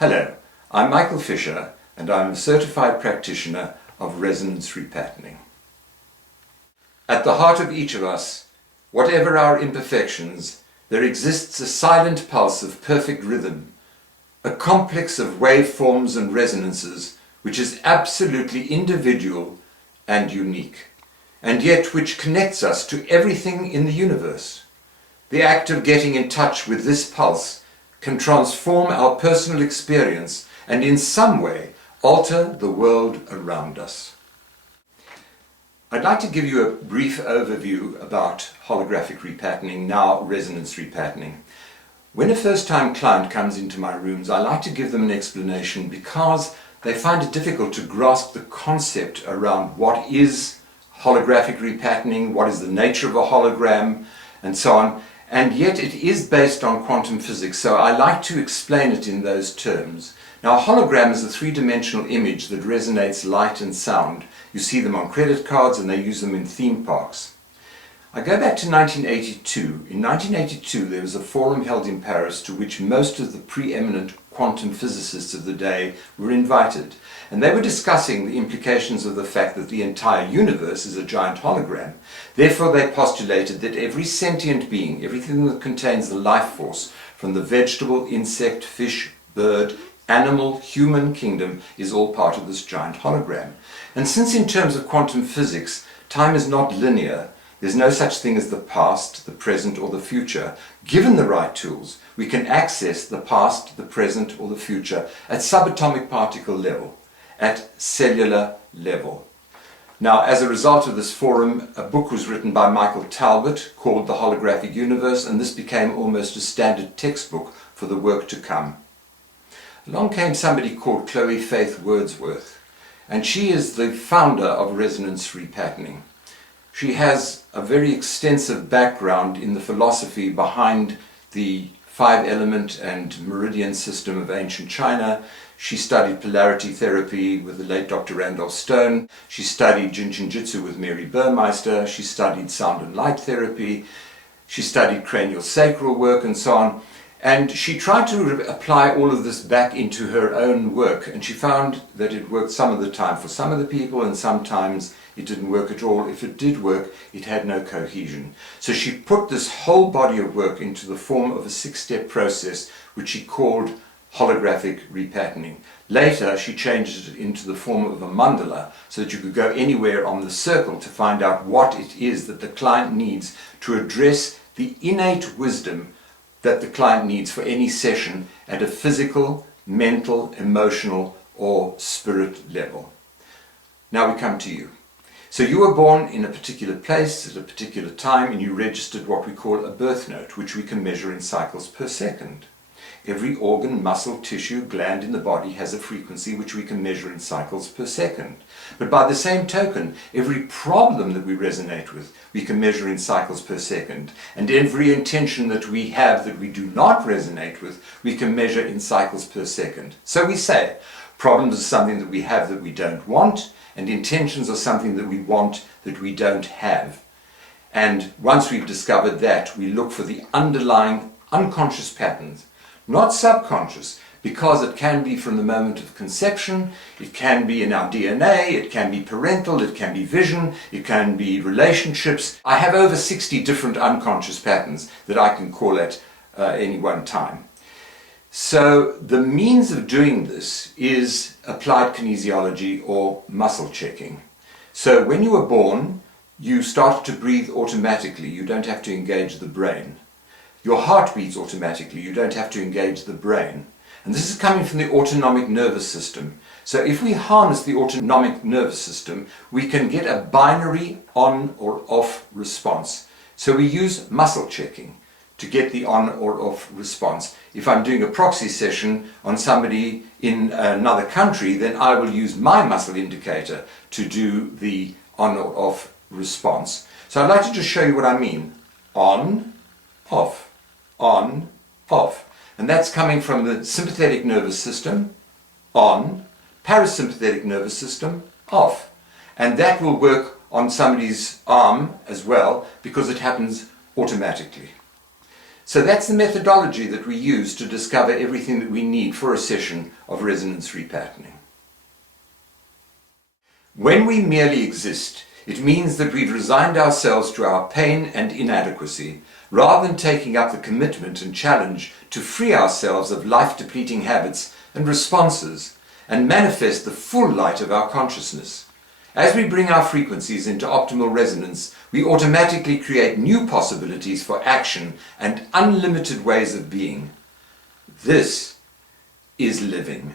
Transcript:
Hello, I'm Michael Fisher and I'm a certified practitioner of resonance repatterning. At the heart of each of us, whatever our imperfections, there exists a silent pulse of perfect rhythm, a complex of waveforms and resonances which is absolutely individual and unique, and yet which connects us to everything in the universe. The act of getting in touch with this pulse can transform our personal experience and in some way alter the world around us. I'd like to give you a brief overview about holographic repatterning, now resonance repatterning. When a first-time client comes into my rooms, I like to give them an explanation because they find it difficult to grasp the concept around what is holographic repatterning, what is the nature of a hologram, and so on. And yet it is based on quantum physics, so I like to explain it in those terms. Now, a hologram is a three-dimensional image that resonates light and sound. You see them on credit cards and they use them in theme parks. I go back to 1982. In 1982 there was a forum held in Paris to which most of the preeminent quantum physicists of the day were invited. And they were discussing the implications of the fact that the entire universe is a giant hologram. Therefore they postulated that every sentient being, everything that contains the life force, from the vegetable, insect, fish, bird, animal, human kingdom, is all part of this giant hologram. And since in terms of quantum physics, time is not linear, there's no such thing as the past, the present, or the future. Given the right tools, we can access the past, the present, or the future at subatomic particle level, at cellular level. Now, as a result of this forum, a book was written by Michael Talbot called The Holographic Universe, and this became almost a standard textbook for the work to come. Along came somebody called Chloe Faith Wordsworth, and she is the founder of resonance repatterning. She has a very extensive background in the philosophy behind the five-element and meridian system of ancient China. She studied polarity therapy with the late Dr. Randolph Stone. She studied Jin-Jin-Jitsu with Mary Burmeister. She studied sound and light therapy. She studied cranial sacral work and so on. And she tried to apply all of this back into her own work, and she found that it worked some of the time for some of the people, and sometimes it didn't work at all. If it did work, it had no cohesion. So she put this whole body of work into the form of a six-step process, which she called holographic repatterning. Later, she changed it into the form of a mandala, so that you could go anywhere on the circle to find out what it is that the client needs to address the innate wisdom that the client needs for any session at a physical, mental, emotional, or spirit level. Now we come to you. So you were born in a particular place at a particular time, and you registered what we call a birth note, which we can measure in cycles per second. Every organ, muscle, tissue, gland in the body has a frequency which we can measure in cycles per second. But by the same token, every problem that we resonate with, we can measure in cycles per second. And every intention that we have that we do not resonate with, we can measure in cycles per second. So we say, problems are something that we have that we don't want, and intentions are something that we want that we don't have. And once we've discovered that, we look for the underlying unconscious patterns. Not subconscious, because it can be from the moment of conception, it can be in our DNA, it can be parental, it can be vision, it can be relationships. I have over 60 different unconscious patterns that I can call at any one time. So the means of doing this is applied kinesiology or muscle checking. So when you were born, you started to breathe automatically, you don't have to engage the brain. Your heart beats automatically, you don't have to engage the brain. And this is coming from the autonomic nervous system. So if we harness the autonomic nervous system, we can get a binary on or off response. So we use muscle checking to get the on or off response. If I'm doing a proxy session on somebody in another country, then I will use my muscle indicator to do the on or off response. So I'd like to just show you what I mean. On, off. On, off. And that's coming from the sympathetic nervous system, on, parasympathetic nervous system, off. And that will work on somebody's arm as well, because it happens automatically. So that's the methodology that we use to discover everything that we need for a session of resonance repatterning. When we merely exist, it means that we've resigned ourselves to our pain and inadequacy, rather than taking up the commitment and challenge to free ourselves of life-depleting habits and responses and manifest the full light of our consciousness. As we bring our frequencies into optimal resonance, we automatically create new possibilities for action and unlimited ways of being. This is living.